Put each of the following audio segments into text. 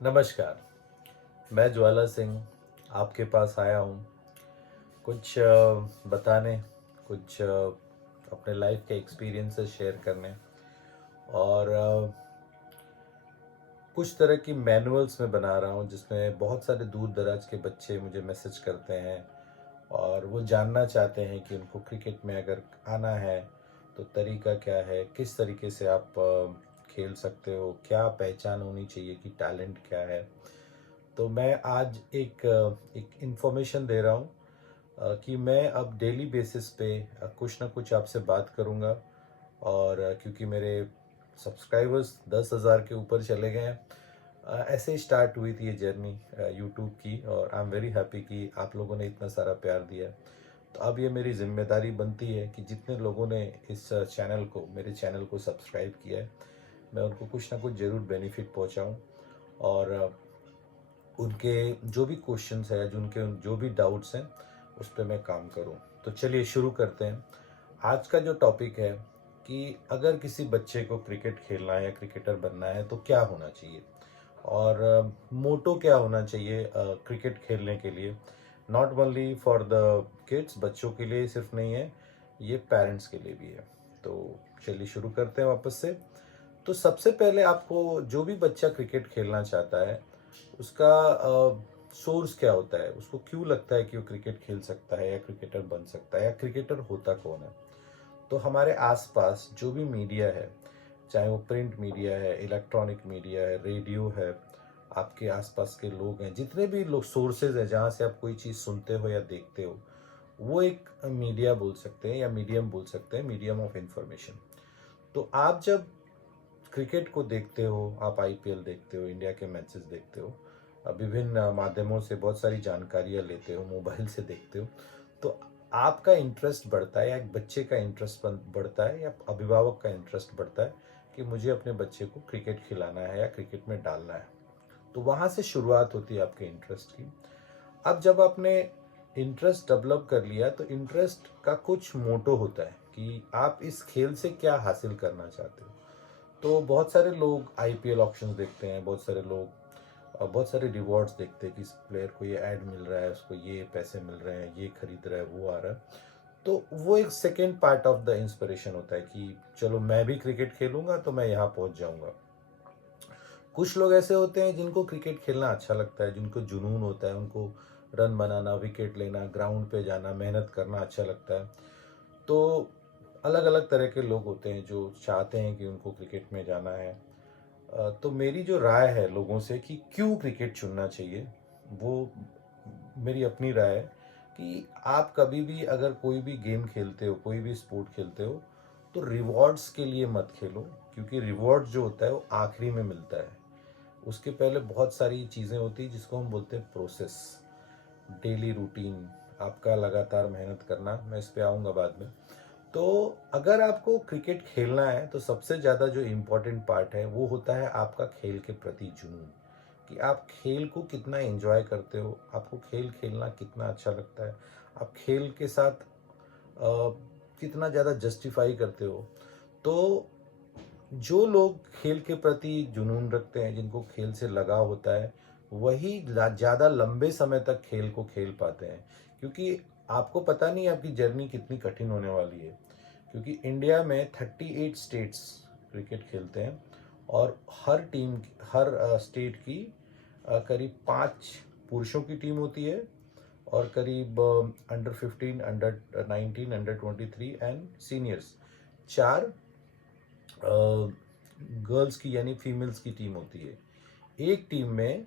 नमस्कार। मैं ज्वाला सिंह आपके पास आया हूँ कुछ बताने, कुछ अपने लाइफ के एक्सपीरियंसेस शेयर करने और कुछ तरह की मैनुअल्स मैं बना रहा हूँ जिसमें बहुत सारे दूर दराज के बच्चे मुझे मैसेज करते हैं और वो जानना चाहते हैं कि उनको क्रिकेट में अगर आना है तो तरीका क्या है, किस तरीके से आप खेल सकते हो, क्या पहचान होनी चाहिए कि टैलेंट क्या है। तो मैं आज एक इन्फॉर्मेशन दे रहा हूँ कि मैं अब डेली बेसिस पे कुछ ना कुछ आपसे बात करूँगा और क्योंकि मेरे सब्सक्राइबर्स 10,000 के ऊपर चले गए हैं। ऐसे ही स्टार्ट हुई थी ये जर्नी यूट्यूब की और आई एम वेरी हैप्पी कि आप लोगों ने इतना सारा प्यार दिया है। तो अब ये मेरी जिम्मेदारी बनती है कि जितने लोगों ने इस चैनल को, मेरे चैनल को सब्सक्राइब किया है, मैं उनको कुछ ना कुछ ज़रूर बेनिफिट पहुंचाऊं और उनके जो भी क्वेश्चंस है, जो उनके जो भी डाउट्स हैं, उस पर मैं काम करूं। तो चलिए शुरू करते हैं। आज का जो टॉपिक है कि अगर किसी बच्चे को क्रिकेट खेलना है या क्रिकेटर बनना है तो क्या होना चाहिए और मोटो क्या होना चाहिए क्रिकेट खेलने के लिए। Not only for the kids, बच्चों के लिए सिर्फ नहीं है, ये पेरेंट्स के लिए भी है। तो चलिए शुरू करते हैं वापस से। तो सबसे पहले आपको, जो भी बच्चा क्रिकेट खेलना चाहता है, उसका सोर्स क्या होता है, उसको क्यों लगता है कि वो क्रिकेट खेल सकता है या क्रिकेटर बन सकता है या क्रिकेटर होता कौन है। तो हमारे आसपास जो भी मीडिया है, चाहे वो प्रिंट मीडिया है, इलेक्ट्रॉनिक मीडिया है, रेडियो है, आपके आसपास के लोग हैं, जितने भी लोग सोर्सेज हैं जहाँ से आप कोई चीज़ सुनते हो या देखते हो, वो एक मीडिया बोल सकते हैं या मीडियम बोल सकते हैं, मीडियम ऑफ इंफॉर्मेशन। तो आप जब क्रिकेट को देखते हो, आप आईपीएल देखते हो, इंडिया के मैचेस देखते हो, विभिन्न माध्यमों से बहुत सारी जानकारियाँ लेते हो, मोबाइल से देखते हो, तो आपका इंटरेस्ट बढ़ता है या एक बच्चे का इंटरेस्ट बढ़ता है या अभिभावक का इंटरेस्ट बढ़ता है कि मुझे अपने बच्चे को क्रिकेट खिलाना है या क्रिकेट में डालना है। तो वहाँ से शुरुआत होती है आपके इंटरेस्ट की। अब जब आपने इंटरेस्ट डेवलप कर लिया तो इंटरेस्ट का कुछ मोटो होता है कि आप इस खेल से क्या हासिल करना चाहते हो। तो बहुत सारे लोग आईपीएल ऑप्शंस देखते हैं, बहुत सारे लोग बहुत सारे रिवॉर्ड्स देखते हैं कि इस प्लेयर को ये ऐड मिल रहा है, उसको ये पैसे मिल रहे हैं, ये खरीद रहा है, वो आ रहा है। तो वो एक second part of the inspiration होता है कि चलो मैं भी क्रिकेट खेलूंगा तो मैं यहाँ पहुंच जाऊंगा। कुछ लोग ऐसे होते हैं जिनको क्रिकेट खेलना अच्छा लगता है, जिनको जुनून होता है, उनको रन बनाना, विकेट लेना, ग्राउंड पे जाना, मेहनत करना अच्छा लगता है। तो अलग अलग तरह के लोग होते हैं जो चाहते हैं कि उनको क्रिकेट में जाना है। तो मेरी जो राय है लोगों से कि क्यों क्रिकेट चुनना चाहिए, वो मेरी अपनी राय है कि आप कभी भी अगर कोई भी गेम खेलते हो, कोई भी स्पोर्ट खेलते हो, तो रिवॉर्ड्स के लिए मत खेलो, क्योंकि रिवॉर्ड जो होता है वो आखिरी में मिलता है। उसके पहले बहुत सारी चीज़ें होती हैं जिसको हम बोलते हैं प्रोसेस, डेली रूटीन, आपका लगातार मेहनत करना। मैं इस पे आऊँगा बाद में। तो अगर आपको क्रिकेट खेलना है तो सबसे ज़्यादा जो इम्पोर्टेंट पार्ट है वो होता है आपका खेल के प्रति जुनून, कि आप खेल को कितना एंजॉय करते हो, आपको खेल खेलना कितना अच्छा लगता है, आप खेल के साथ कितना ज़्यादा जस्टिफाई करते हो। तो जो लोग खेल के प्रति जुनून रखते हैं, जिनको खेल से लगाव होता है, वही ज़्यादा लंबे समय तक खेल को खेल पाते हैं। क्योंकि आपको पता नहीं आपकी जर्नी कितनी कठिन होने वाली है, क्योंकि इंडिया में 38 स्टेट्स क्रिकेट खेलते हैं और हर टीम, हर स्टेट की करीब 5 पुरुषों की टीम होती है और करीब under 15, under 19, under 23 and seniors 4 girls की यानी फीमेल्स की टीम होती है। एक टीम में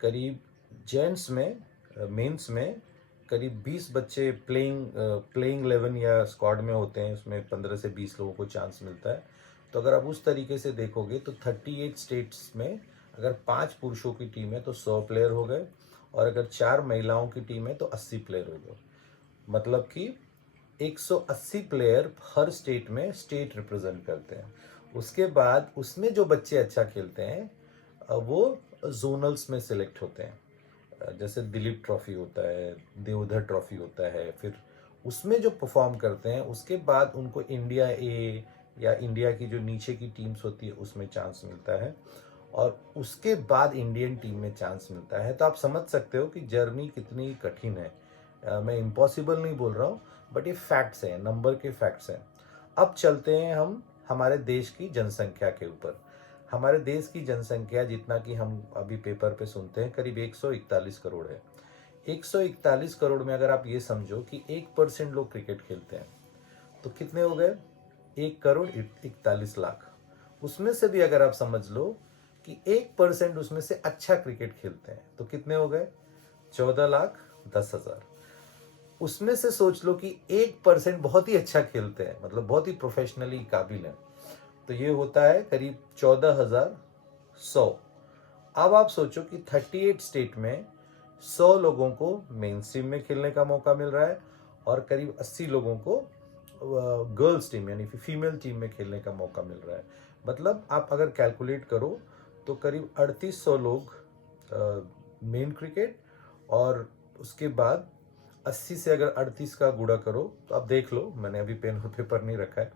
करीब जेंट्स में, मेंस में करीब 20 बच्चे प्लेइंग 11 या स्क्वाड में होते हैं, उसमें 15 से 20 लोगों को चांस मिलता है। तो अगर आप उस तरीके से देखोगे तो 38 स्टेट्स में अगर 5 पुरुषों की टीम है तो 100 प्लेयर हो गए और अगर 4 महिलाओं की टीम है तो 80 प्लेयर हो गए। मतलब कि 180 प्लेयर हर स्टेट में स्टेट रिप्रेजेंट करते हैं। उसके बाद उसमें जो बच्चे अच्छा खेलते हैं वो जोनल्स में सिलेक्ट होते हैं। जैसे दिलीप ट्रॉफी होता है, देवधर ट्रॉफी होता है, फिर उसमें जो परफॉर्म करते हैं उसके बाद उनको इंडिया ए या इंडिया की जो नीचे की टीम्स होती है उसमें चांस मिलता है। और उसके बाद इंडियन टीम में चांस मिलता है। तो आप समझ सकते हो कि जर्नी कितनी कठिन है। मैं इम्पॉसिबल नहीं बोल रहा हूँ, बट ये फैक्ट्स हैं, नंबर के फैक्ट्स हैं। अब चलते हैं हम हमारे देश की जनसंख्या के ऊपर। हमारे देश की जनसंख्या, जितना कि हम अभी पेपर पे सुनते हैं, करीब 141 करोड़ है। 141 करोड़ में अगर आप ये समझो कि 1% लोग क्रिकेट खेलते हैं, तो कितने हो गए? 1 करोड़ 41 लाख। उसमें से भी अगर आप समझ लो कि 1% उसमें से अच्छा क्रिकेट खेलते हैं, तो कितने हो गए? 14 लाख 10 हजार। उसमें से सोच लो कि 1% बहुत ही अच्छा खेलते हैं, मतलब बहुत ही प्रोफेशनली काबिल है, तो ये होता है करीब 14,100। अब आप सोचो कि 38 स्टेट में 100 लोगों को मेन स्ट्रीम में खेलने का मौका मिल रहा है और करीब 80 लोगों को गर्ल्स टीम यानी कि फीमेल टीम में खेलने का मौका मिल रहा है। मतलब आप अगर कैलकुलेट करो तो करीब 3800 लोग मेन क्रिकेट, और उसके बाद 80 से अगर 38 का गुणा करो तो आप देख लो, मैंने अभी पेन और पेपर नहीं रखा है,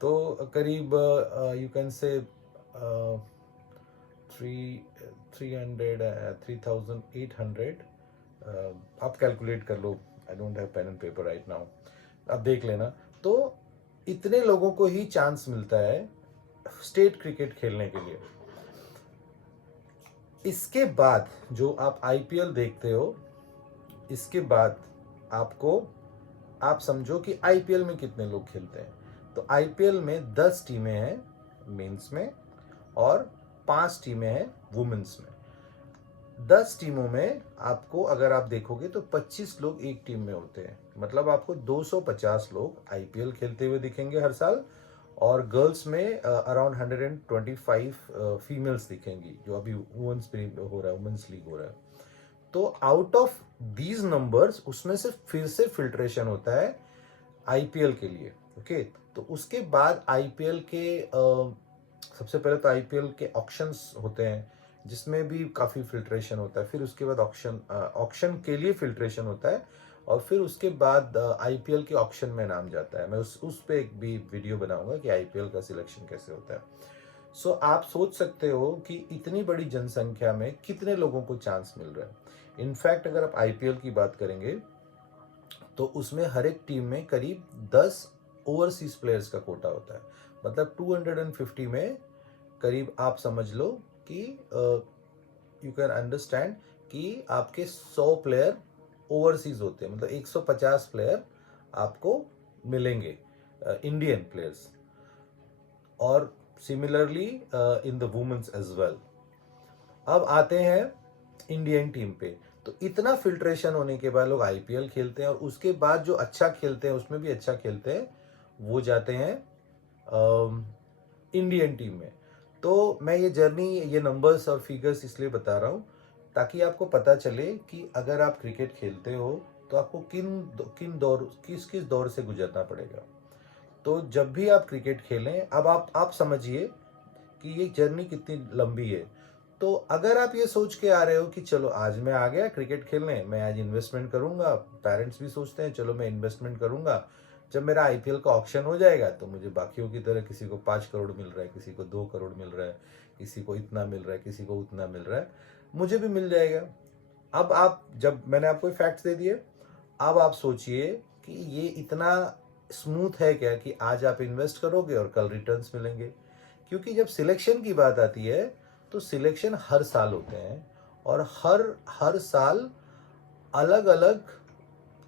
तो करीब यू कैन से 3,800। आप कैलकुलेट कर लो, I don't have pen and paper right now, आप देख लेना। तो इतने लोगों को ही चांस मिलता है स्टेट क्रिकेट खेलने के लिए। इसके बाद जो आप आईपीएल देखते हो, इसके बाद आपको, आप समझो कि आईपीएल में कितने लोग खेलते हैं। तो आईपीएल में 10 टीमें हैं मेंस में और 5 टीमें हैं वुमेन्स में। 10 टीमों में आपको अगर आप देखोगे तो 25 लोग एक टीम में होते हैं, मतलब आपको 250 लोग आईपीएल खेलते हुए दिखेंगे हर साल। और गर्ल्स में अराउंड 125 फीमेल्स दिखेंगी, जो अभी वुमेन्स हो रहा है, वुमेन्स लीग हो रहा है। तो आउट ऑफ दीज नंबर्स उसमें से फिर से फिल्ट्रेशन होता है आईपीएल के लिए। ओके, तो उसके बाद आईपीएल के सबसे पहले तो आईपीएल के ऑक्शंस होते हैं, जिसमें भी काफ़ी फिल्ट्रेशन होता है। फिर उसके बाद ऑक्शन के लिए फिल्ट्रेशन होता है, और फिर उसके बाद आईपीएल के ऑक्शन में नाम जाता है। मैं उस पे एक भी वीडियो बनाऊंगा कि आईपीएल का सिलेक्शन कैसे होता है। सो आप सोच सकते हो कि इतनी बड़ी जनसंख्या में कितने लोगों को चांस मिल रहा है। इनफैक्ट अगर आप आईपीएल की बात करेंगे तो उसमें हर एक टीम में करीब 10 ओवरसीज प्लेयर्स का कोटा होता है। मतलब 250 में करीब आप समझ लो कि यू कैन अंडरस्टैंड कि आपके 100 प्लेयर ओवरसीज होते हैं, मतलब 150 प्लेयर आपको मिलेंगे इंडियन प्लेयर्स, और similarly in the women's as well. अब आते हैं इंडियन टीम पे। तो इतना फिल्ट्रेशन होने के बाद लोग आईपीएल खेलते हैं, और उसके बाद जो अच्छा खेलते हैं, उसमें भी अच्छा खेलते हैं, वो जाते हैं इंडियन टीम में। तो मैं ये जर्नी, ये नंबर्स और फिगर्स इसलिए बता रहा हूँ ताकि आपको पता चले कि अगर आप क्रिकेट खेलते हो तो आपको किस किस दौर से गुजरना पड़ेगा। तो जब भी आप क्रिकेट खेलें, अब आप समझिए कि ये जर्नी कितनी लंबी है। तो अगर आप ये सोच के आ रहे हो कि चलो आज मैं आ गया क्रिकेट खेलने, मैं आज इन्वेस्टमेंट करूंगा, पेरेंट्स भी सोचते हैं चलो मैं इन्वेस्टमेंट करूंगा, जब मेरा आईपीएल का ऑक्शन हो जाएगा तो मुझे बाकियों की तरह किसी को 5 करोड़ मिल रहा है, किसी को 2 करोड़ मिल रहा है, किसी को इतना मिल रहा है, किसी को उतना मिल रहा है, मुझे भी मिल जाएगा। अब आप, जब मैंने आपको फैक्ट्स दे दिए, अब आप सोचिए कि ये इतना स्मूथ है क्या कि आज आप इन्वेस्ट करोगे और कल रिटर्न्स मिलेंगे। क्योंकि जब सिलेक्शन की बात आती है तो सिलेक्शन हर साल होते हैं, और हर हर साल अलग अलग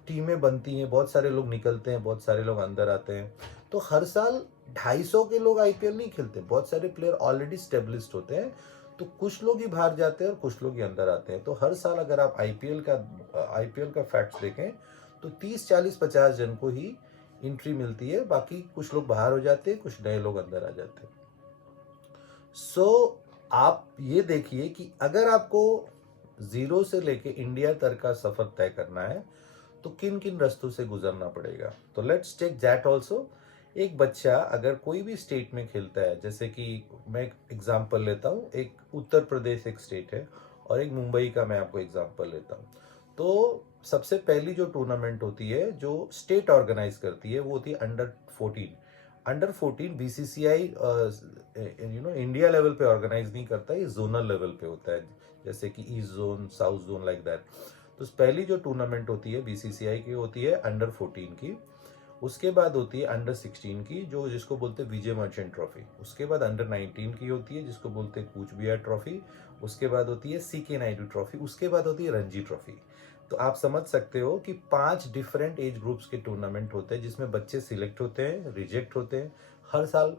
टीमें बनती हैं, बहुत सारे लोग निकलते हैं, बहुत सारे लोग अंदर आते हैं। तो हर साल 250 के लोग आईपीएल नहीं खेलते, बहुत सारे प्लेयर ऑलरेडी स्टेब्लिश्ड होते हैं, तो कुछ लोग ही बाहर जाते हैं और कुछ लोग ही अंदर आते हैं। तो हर साल अगर आप आईपीएल का फैक्ट्स देखें तो 30 40 50 जन को ही एंट्री मिलती है, बाकी कुछ लोग बाहर हो जाते हैं, कुछ नए लोग अंदर आ जाते हैं। सो आप ये देखिए कि अगर आपको जीरो से लेके इंडिया तक का सफर तय करना है तो किन किन रास्तों से गुजरना पड़ेगा। तो लेट्स टेक दैट ऑल्सो। एक बच्चा अगर कोई भी स्टेट में खेलता है, जैसे कि मैं एक एग्जांपल लेता हूँ, एक उत्तर प्रदेश एक स्टेट है और एक मुंबई का मैं आपको एग्जांपल लेता हूँ। तो सबसे पहली जो टूर्नामेंट होती है जो स्टेट ऑर्गेनाइज करती है वो होती है under 14। Under 14 BCCI India level पे ऑर्गेनाइज नहीं करता, ये जोनल लेवल पे होता है, जैसे कि east zone, south zone, like that. तो पहली जो टूर्नामेंट होती है बीसीसीआई की होती है अंडर 14 की। उसके बाद होती है अंडर 16 की, जो जिसको बोलते हैं विजय मर्चेंट ट्रॉफी। उसके बाद अंडर 19 की होती है, जिसको बोलते हैं कूच बिहार ट्रॉफी। उसके बाद होती है सीके नायडू ट्रॉफी। उसके बाद होती है रणजी ट्रॉफी। तो आप समझ सकते हो कि 5 डिफरेंट एज ग्रुप्स के टूर्नामेंट होते हैं, जिसमें बच्चे सिलेक्ट होते हैं, रिजेक्ट होते हैं हर साल।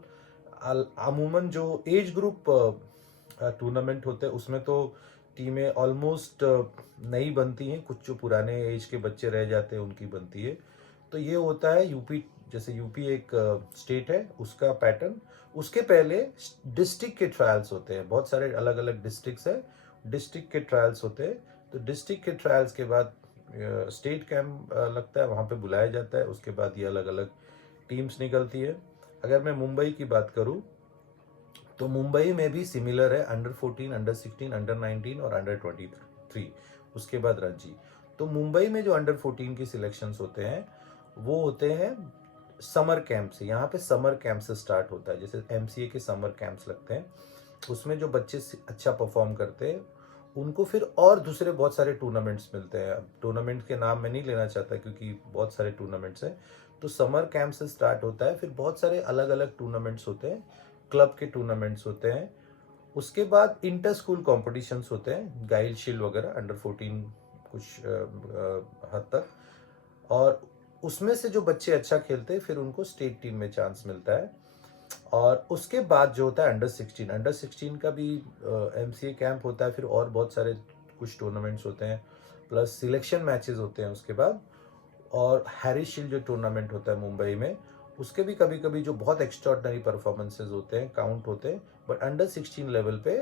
अमूमन जो एज ग्रुप टूर्नामेंट होते हैं उसमें तो टीमें ऑलमोस्ट नई बनती हैं, कुछ जो पुराने एज के बच्चे रह जाते हैं उनकी बनती है। तो ये होता है यूपी, जैसे यूपी एक स्टेट है उसका पैटर्न। उसके पहले डिस्ट्रिक्ट के ट्रायल्स होते हैं, बहुत सारे अलग अलग डिस्ट्रिक्ट्स हैं, डिस्ट्रिक्ट के ट्रायल्स होते हैं। तो डिस्ट्रिक्ट के ट्रायल्स के बाद स्टेट कैंप लगता है, वहाँ पे बुलाया जाता है। उसके बाद ये अलग अलग टीम्स निकलती है। अगर मैं मुंबई की बात करूँ तो मुंबई में भी सिमिलर है, अंडर 14, अंडर 16, अंडर 19 और अंडर 23। उसके बाद रणजी। तो मुंबई में जो अंडर 14 की सिलेक्शंस होते हैं वो होते हैं समर कैंप से। यहाँ पे समर कैंप से स्टार्ट होता है, जैसे एमसीए के समर कैंप्स लगते हैं, उसमें जो बच्चे अच्छा परफॉर्म करते हैं उनको फिर और दूसरे बहुत सारे टूर्नामेंट्स मिलते हैं। अब टूर्नामेंट के नाम मैं नहीं लेना चाहता क्योंकि बहुत सारे टूर्नामेंट्स हैं। तो समर कैंप से स्टार्ट होता है, फिर बहुत सारे अलग अलग टूर्नामेंट्स होते हैं, क्लब के टूर्नामेंट्स होते हैं। उसके बाद इंटर स्कूल कॉम्पिटिशन्स होते हैं, गाइल शील्ड वगैरह, अंडर 14 कुछ हद तक। और उसमें से जो बच्चे अच्छा खेलते हैं फिर उनको स्टेट टीम में चांस मिलता है। और उसके बाद जो होता है अंडर 16, अंडर 16 का भी एमसीए कैंप होता है, फिर और बहुत सारे कुछ टूर्नामेंट्स होते हैं, प्लस सिलेक्शन मैचेस होते हैं उसके बाद। और हैरिस शील्ड जो टूर्नामेंट होता है मुंबई में, उसके भी कभी कभी जो बहुत एक्स्ट्रॉर्डनरी परफॉर्मेंसेज होते हैं काउंट होते हैं। बट अंडर 16 लेवल पे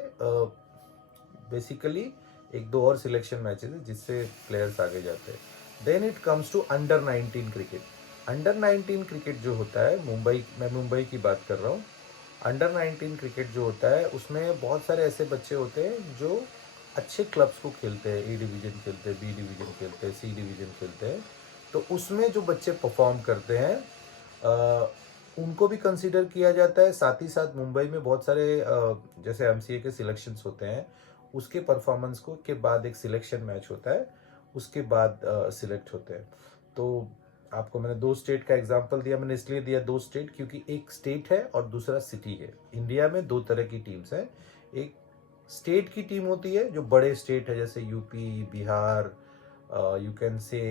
बेसिकली एक दो और सिलेक्शन मैचेस है जिससे प्लेयर्स आगे जाते हैं। Then it comes to under 19 cricket. Under 19 cricket जो होता है मुंबई, मैं मुंबई की बात कर रहा हूँ। अंडर 19 क्रिकेट जो होता है उसमें बहुत सारे ऐसे बच्चे होते हैं जो अच्छे क्लब्स को खेलते हैं, ए डिवीज़न खेलते हैं, बी डिवीज़न खेलते हैं, सी डिवीज़न खेलते हैं। तो उसमें जो बच्चे परफॉर्म करते हैं उनको भी कंसीडर किया जाता है। साथ ही साथ मुंबई में बहुत सारे जैसे एमसीए के सिलेक्शंस होते हैं, उसके परफॉर्मेंस को के बाद एक सिलेक्शन मैच होता है, उसके बाद सिलेक्ट होते हैं। तो आपको मैंने दो स्टेट का एग्जांपल दिया, मैंने इसलिए दिया दो स्टेट क्योंकि एक स्टेट है और दूसरा सिटी है। इंडिया में दो तरह की टीम्स हैं। एक स्टेट की टीम होती है जो बड़े स्टेट है, जैसे UP, Bihar, you can say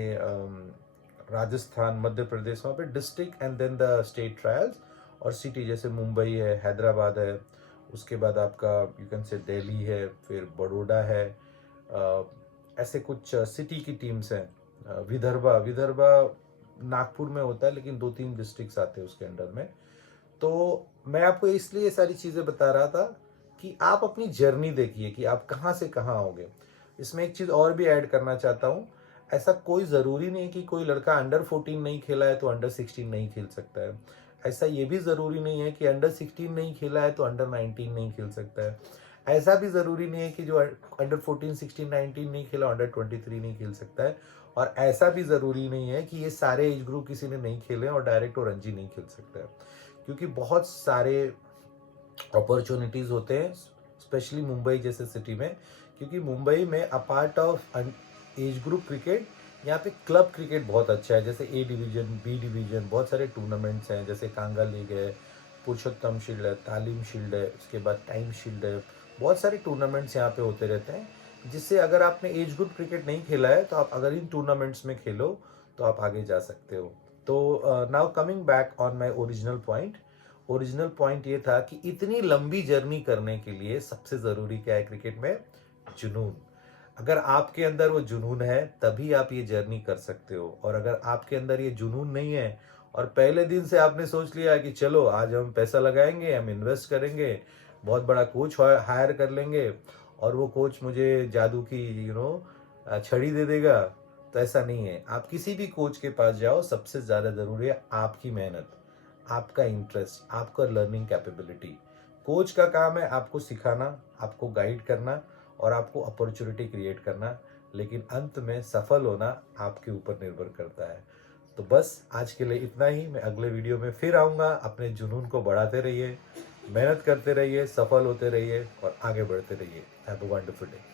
Rajasthan, मध्य प्रदेश, वहाँ पे district and then the state trials. और सिटी जैसे मुंबई है, हैदराबाद है, उसके बाद आपका यू कैन से दिल्ली है, फिर बड़ौदा है। ऐसे कुछ सिटी की टीम्स हैं। विदर्भा, विदर्भा नागपुर में होता है लेकिन दो तीन डिस्ट्रिक्ट्स आते हैं उसके अंडर में। तो मैं आपको इसलिए ये सारी चीज़ें बता रहा था कि आप अपनी जर्नी देखिए कि आप कहाँ से कहाँ आओगे। इसमें एक चीज़ और भी ऐड करना चाहता हूँ, ऐसा कोई ज़रूरी नहीं कि कोई लड़का अंडर 14 नहीं खेला है तो अंडर 16 नहीं खेल सकता है। ऐसा ये भी ज़रूरी नहीं है कि अंडर 16 नहीं खेला है तो अंडर 19 नहीं खेल सकता है। ऐसा भी ज़रूरी नहीं है कि जो अंडर 14, 16, 19 नहीं खेला अंडर 23 नहीं खेल सकता है। और ऐसा भी ज़रूरी नहीं है कि ये सारे एज ग्रुप किसी ने नहीं खेले और डायरेक्ट वो रणजी नहीं खेल सकता है, क्योंकि बहुत सारे अपॉर्चुनिटीज़ होते हैं स्पेशली मुंबई जैसे सिटी में। क्योंकि मुंबई में apart of age group cricket, यहाँ पे क्लब क्रिकेट बहुत अच्छा है, जैसे ए डिवीज़न, बी डिवीज़न, बहुत सारे टूर्नामेंट्स हैं, जैसे कांगा लीग है, पुरुषोत्तम शील्ड है, तालीम शील्ड है, उसके बाद टाइम शील्ड है। बहुत सारे टूर्नामेंट्स यहाँ पे होते रहते हैं, जिससे अगर आपने एज ग्रुप क्रिकेट नहीं खेला है तो आप अगर इन टूर्नामेंट्स में खेलो तो आप आगे जा सकते हो। तो now coming back on my original point. Original point ये था कि इतनी लंबी जर्नी करने के लिए सबसे ज़रूरी क्या है क्रिकेट में? जुनून। अगर आपके अंदर वो जुनून है तभी आप ये जर्नी कर सकते हो। और अगर आपके अंदर ये जुनून नहीं है और पहले दिन से आपने सोच लिया कि चलो आज हम पैसा लगाएंगे, हम इन्वेस्ट करेंगे, बहुत बड़ा कोच हायर कर लेंगे और वो कोच मुझे जादू की छड़ी दे देगा, तो ऐसा नहीं है। आप किसी भी कोच के पास जाओ, सबसे ज़्यादा ज़रूरी है आपकी मेहनत, आपका इंटरेस्ट, आपका लर्निंग कैपेबिलिटी। कोच का काम है आपको सिखाना, आपको गाइड करना और आपको अपॉर्चुनिटी क्रिएट करना, लेकिन अंत में सफल होना आपके ऊपर निर्भर करता है। तो बस आज के लिए इतना ही। मैं अगले वीडियो में फिर आऊँगा। अपने जुनून को बढ़ाते रहिए, मेहनत करते रहिए, सफल होते रहिए और आगे बढ़ते रहिए। Have a wonderful day.